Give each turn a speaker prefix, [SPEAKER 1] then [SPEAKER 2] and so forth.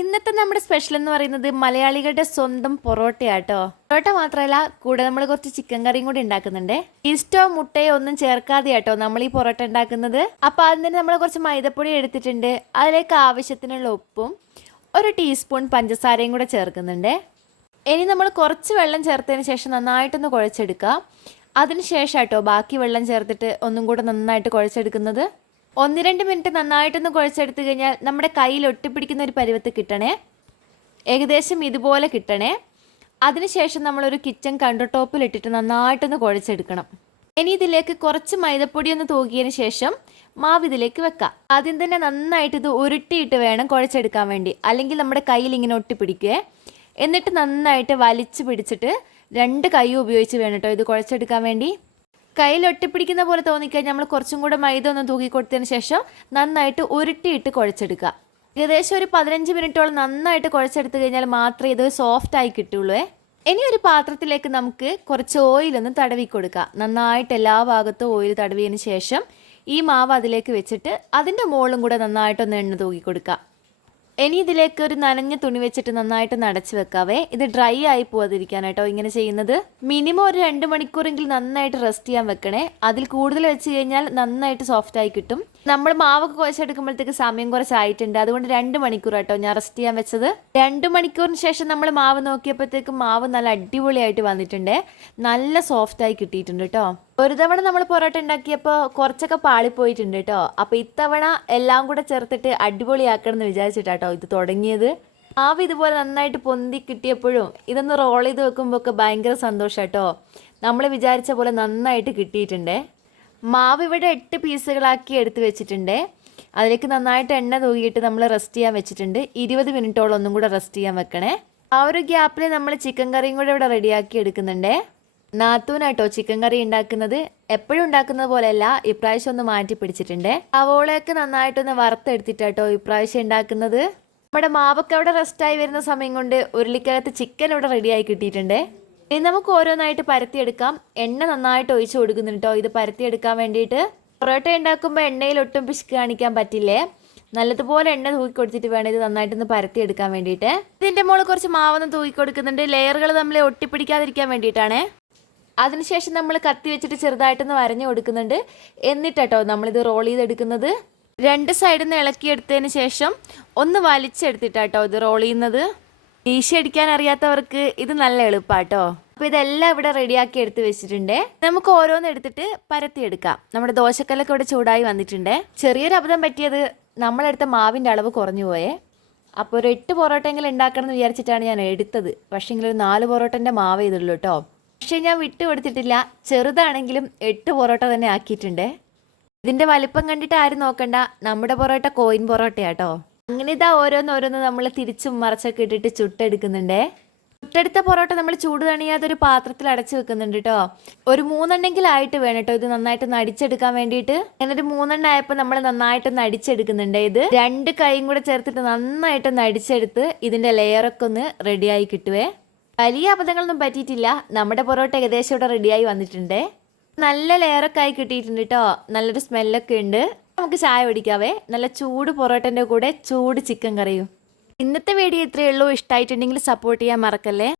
[SPEAKER 1] ഇന്നത്തെ നമ്മുടെ സ്പെഷ്യൽ എന്ന് പറയുന്നത് മലയാളികളുടെ സ്വന്തം പൊറോട്ടയാട്ടോ. പൊറോട്ട മാത്രമല്ല കൂടെ നമ്മൾ കുറച്ച് ചിക്കൻ കറിയും കൂടി ഉണ്ടാക്കുന്നുണ്ട്. ഈസ്റ്റോ മുട്ടയോ ഒന്നും ചേർക്കാതെ ആട്ടോ നമ്മൾ ഈ പൊറോട്ട ഉണ്ടാക്കുന്നത്. അപ്പോൾ അതിന് നമ്മൾ കുറച്ച് മൈദപ്പൊടി എടുത്തിട്ടുണ്ട്. അതിലേക്ക് ആവശ്യത്തിനുള്ള ഉപ്പും ഒരു ടീസ്പൂൺ പഞ്ചസാരയും കൂടെ ചേർക്കുന്നുണ്ട്. ഇനി നമ്മൾ കുറച്ച് വെള്ളം ചേർത്തതിന് ശേഷം നന്നായിട്ടൊന്ന് കുഴച്ചെടുക്കുക അതിന് ശേഷം ബാക്കി വെള്ളം ചേർത്തിട്ട് ഒന്നും കൂടെ നന്നായിട്ട് കുഴച്ചെടുക്കുന്നത്. ഒന്ന് രണ്ട് മിനിറ്റ് നന്നായിട്ടൊന്ന് കുഴച്ചെടുത്ത് കഴിഞ്ഞാൽ നമ്മുടെ കയ്യിൽ ഒട്ടിപ്പിടിക്കുന്ന ഒരു പരുവത്ത് കിട്ടണേ. ഏകദേശം ഇതുപോലെ കിട്ടണേ. അതിനുശേഷം നമ്മളൊരു കിച്ചൺ കൗണ്ടർ ടോപ്പിൽ ഇട്ടിട്ട് നന്നായിട്ടൊന്ന് കുഴച്ചെടുക്കണം. ഇനി ഇതിലേക്ക് കുറച്ച് മൈദപ്പൊടി ഒന്ന് തൂകിയതിന് ശേഷം മാവ് ഇതിലേക്ക് വെക്കാം. ആദ്യം തന്നെ നന്നായിട്ട് ഇത് ഉരുട്ടിയിട്ട് വേണം കുഴച്ചെടുക്കാൻ വേണ്ടി. അല്ലെങ്കിൽ നമ്മുടെ കയ്യിൽ ഇങ്ങനെ ഒട്ടിപ്പിടിക്കുക എന്നിട്ട് നന്നായിട്ട് വലിച്ചു പിടിച്ചിട്ട് രണ്ട് കൈ ഉപയോഗിച്ച് വേണം കേട്ടോ ഇത് കുഴച്ചെടുക്കാൻ വേണ്ടി. കയ്യിൽ ഒട്ടിപ്പിടിക്കുന്ന പോലെ തോന്നിക്കഴിഞ്ഞാൽ നമ്മൾ കുറച്ചും കൂടെ മൈദ ഒന്ന് തൂക്കി കൊടുത്തതിന് ശേഷം നന്നായിട്ട് ഉരുട്ടിയിട്ട് കുഴച്ചെടുക്കുക. ഏകദേശം ഒരു പതിനഞ്ച് മിനിറ്റോളം നന്നായിട്ട് കുഴച്ചെടുത്ത് കഴിഞ്ഞാൽ മാത്രമേ ഇത് സോഫ്റ്റ് ആയി കിട്ടുള്ളൂ. ഇനി ഒരു പാത്രത്തിലേക്ക് നമുക്ക് കുറച്ച് ഓയിൽ ഒന്ന് തടവി കൊടുക്കുക നന്നായിട്ട് എല്ലാ ഭാഗത്തും ഓയിൽ തടവിയതിന് ശേഷം ഈ മാവ് അതിലേക്ക് വെച്ചിട്ട് അതിന്റെ മുകളിലും കൂടെ നന്നായിട്ടൊന്ന് എണ്ണ തൂക്കി കൊടുക്കുക ഇനി ഇതിലേക്ക് ഒരു നനഞ്ഞ തുണി വെച്ചിട്ട് നന്നായിട്ട് നടച്ചു വെക്കാവേ. ഇത് ഡ്രൈ ആയി പോവാതിരിക്കാനായിട്ടോ ഇങ്ങനെ ചെയ്യുന്നത്. മിനിമം ഒരു രണ്ട് മണിക്കൂറെങ്കിൽ നന്നായിട്ട് റെസ്റ്റ് ചെയ്യാൻ വെക്കണേ. അതിൽ കൂടുതൽ വെച്ച് കഴിഞ്ഞാൽ നന്നായിട്ട് സോഫ്റ്റ് ആയി കിട്ടും. നമ്മൾ മാവൊക്കെ കുഴച്ചെടുക്കുമ്പോഴത്തേക്ക് സമയം കുറച്ചായിട്ടുണ്ട്. അതുകൊണ്ട് രണ്ട് മണിക്കൂർ കേട്ടോ ഞാൻ റെസ്റ്റ് ചെയ്യാൻ വെച്ചത്. രണ്ട് മണിക്കൂറിന് ശേഷം നമ്മൾ മാവ് നോക്കിയപ്പോഴത്തേക്ക് മാവ് നല്ല അടിപൊളിയായിട്ട് വന്നിട്ടുണ്ട്. നല്ല സോഫ്റ്റ് ആയി കിട്ടിയിട്ടുണ്ട് കേട്ടോ ഒരു തവണ നമ്മൾ പൊറോട്ട ഉണ്ടാക്കിയപ്പോൾ കുറച്ചൊക്കെ പാളിപ്പോയിട്ടുണ്ട് കേട്ടോ അപ്പോൾ ഇത്തവണ എല്ലാം കൂടെ ചേർത്തിട്ട് അടിപൊളിയാക്കണം എന്ന് വിചാരിച്ചിട്ടാട്ടോ ഇത് തുടങ്ങിയത്. മാവ് ഇതുപോലെ നന്നായിട്ട് പൊന്തി കിട്ടിയപ്പോഴും ഇതൊന്ന് റോൾ ചെയ്ത് വെക്കുമ്പോൾ ഒക്കെ ഭയങ്കര സന്തോഷം കേട്ടോ നമ്മൾ വിചാരിച്ച പോലെ നന്നായിട്ട് കിട്ടിയിട്ടുണ്ട്. മാവ് ഇവിടെ എട്ട് പീസുകളാക്കി എടുത്ത് വെച്ചിട്ടുണ്ട്. അതിലേക്ക് നന്നായിട്ട് എണ്ണ തൂകിയിട്ട് നമ്മൾ റെസ്റ്റ് ചെയ്യാൻ വെച്ചിട്ടുണ്ട്. ഇരുപത് മിനിറ്റോളം ഒന്നും കൂടെ റെസ്റ്റ് ചെയ്യാൻ വെക്കണേ. ആ ഒരു ഗ്യാപ്പിൽ നമ്മൾ ചിക്കൻ കറിയും കൂടെ ഇവിടെ റെഡിയാക്കി എടുക്കുന്നുണ്ടേ. നാത്തൂനാട്ടോ ചിക്കൻ കറി ഉണ്ടാക്കുന്നത്. എപ്പോഴും ഉണ്ടാക്കുന്നത് പോലെയല്ല ഇപ്രാവശ്യം ഒന്ന് മാറ്റി പിടിച്ചിട്ടുണ്ട്. അവളെയൊക്കെ നന്നായിട്ടൊന്ന് വറുത്തെടുത്തിട്ടാട്ടോ ഇപ്രാവശ്യം ഉണ്ടാക്കുന്നത്. നമ്മുടെ മാവൊക്കെ അവിടെ റെസ്റ്റായി വരുന്ന സമയം കൊണ്ട് ഉരുളിക്കകത്ത് ചിക്കൻ ഇവിടെ റെഡിയായി കിട്ടിയിട്ടുണ്ട്. ഇനി നമുക്ക് ഓരോന്നായിട്ട് പരത്തിയെടുക്കാം. എണ്ണ നന്നായിട്ട് ഒഴിച്ചു കൊടുക്കുന്നുണ്ട് കേട്ടോ ഇത് പരത്തിയെടുക്കാൻ വേണ്ടിയിട്ട് പൊറോട്ട ഉണ്ടാക്കുമ്പോൾ എണ്ണയിൽ ഒട്ടും പിശുക്ക് കാണിക്കാൻ പറ്റില്ലേ? നല്ലതുപോലെ എണ്ണ തൂക്കി കൊടുത്തിട്ട് വേണം ഇത് നന്നായിട്ടൊന്ന് പരത്തിയെടുക്കാൻ വേണ്ടിയിട്ട്. ഇതിന്റെ മുകളിൽ കുറച്ച് മാവൊന്ന് തൂക്കി കൊടുക്കുന്നുണ്ട്. ലെയറുകൾ നമ്മൾ ഒട്ടിപ്പിടിക്കാതിരിക്കാൻ വേണ്ടിയിട്ടാണ്. അതിനുശേഷം നമ്മൾ കത്തി വെച്ചിട്ട് ചെറുതായിട്ടൊന്ന് വരഞ്ഞു കൊടുക്കുന്നുണ്ട്. എന്നിട്ടോ നമ്മളിത് റോൾ ചെയ്തെടുക്കുന്നത്. രണ്ട് സൈഡിൽ നിന്ന് ഇളക്കിയെടുത്തതിന് ശേഷം ഒന്ന് വലിച്ചെടുത്തിട്ടാട്ടോ ഇത് റോൾ ചെയ്യുന്നത്. വീശി അടിക്കാൻ അറിയാത്തവർക്ക് ഇത് നല്ല എളുപ്പാട്ടോ. അപ്പോൾ ഇതെല്ലാം ഇവിടെ റെഡിയാക്കി എടുത്ത് വെച്ചിട്ടുണ്ട്. നമുക്ക് ഓരോന്ന് എടുത്തിട്ട് പരത്തിയെടുക്കാം. നമ്മുടെ ദോശക്കല്ലൊക്കെ ഇവിടെ ചൂടായി വന്നിട്ടുണ്ട്. ചെറിയൊരു അബദ്ധം പറ്റിയത് നമ്മളെടുത്ത മാവിന്റെ അളവ് കുറഞ്ഞു പോയേ. അപ്പോൾ ഒരു എട്ട് പൊറോട്ടെങ്കിലും ഉണ്ടാക്കണം എന്ന് വിചാരിച്ചിട്ടാണ് ഞാൻ എടുത്തത്. പക്ഷേ ഒരു നാല് പൊറോട്ടന്റെ മാവ് ചെയ്തുള്ളൂ കേട്ടോ പക്ഷേ ഞാൻ വിട്ടു കൊടുത്തിട്ടില്ല. ചെറുതാണെങ്കിലും എട്ട് പൊറോട്ട തന്നെ ആക്കിയിട്ടുണ്ട്. ഇതിന്റെ വലിപ്പം കണ്ടിട്ട് ആരും നോക്കണ്ട. നമ്മുടെ പൊറോട്ട കോയിൻ പൊറോട്ടയാട്ടോ അങ്ങനെ ഇതാ ഓരോന്നോരോന്ന് നമ്മൾ തിരിച്ചും മറച്ചൊക്കെ ഇട്ടിട്ട് ചുട്ടെടുക്കുന്നുണ്ടേ. ചുട്ടെടുത്ത പൊറോട്ട നമ്മൾ ചൂട് തണിയാതെ ഒരു പാത്രത്തിൽ അടച്ചു വെക്കുന്നുണ്ട് കേട്ടോ ഒരു മൂന്നെണ്ണെങ്കിലായിട്ട് വേണം കേട്ടോ ഇത് നന്നായിട്ട് അടിച്ചെടുക്കാൻ വേണ്ടിയിട്ട്. അങ്ങനെ ഒരു ആയപ്പോൾ നമ്മൾ നന്നായിട്ടൊന്ന് അടിച്ചെടുക്കുന്നുണ്ട് ഇത് രണ്ട് കൈയും കൂടെ ചേർത്തിട്ട് നന്നായിട്ട് അടിച്ചെടുത്ത് ഇതിന്റെ ലെയറൊക്കെ ഒന്ന് റെഡിയായി കിട്ടുവേ. വലിയ അബദ്ധങ്ങളൊന്നും പറ്റിയിട്ടില്ല. നമ്മുടെ പൊറോട്ട ഏകദേശം ഇവിടെ റെഡിയായി വന്നിട്ടുണ്ട്. നല്ല ലെയറൊക്കെ ആയി കിട്ടിയിട്ടുണ്ട് കേട്ടോ നല്ലൊരു സ്മെല്ലൊക്കെ ഉണ്ട്. നമുക്ക് ചായ പിടിക്കാവേ നല്ല ചൂട് പൊറോട്ടന്റെ കൂടെ ചൂട് ചിക്കൻ കറിയും. ഇന്നത്തെ വീഡിയോ ഇത്രയേ ഉള്ളൂ. ഇഷ്ടമായിട്ടുണ്ടെങ്കിൽ സപ്പോർട്ട് ചെയ്യാൻ മറക്കല്ലേ?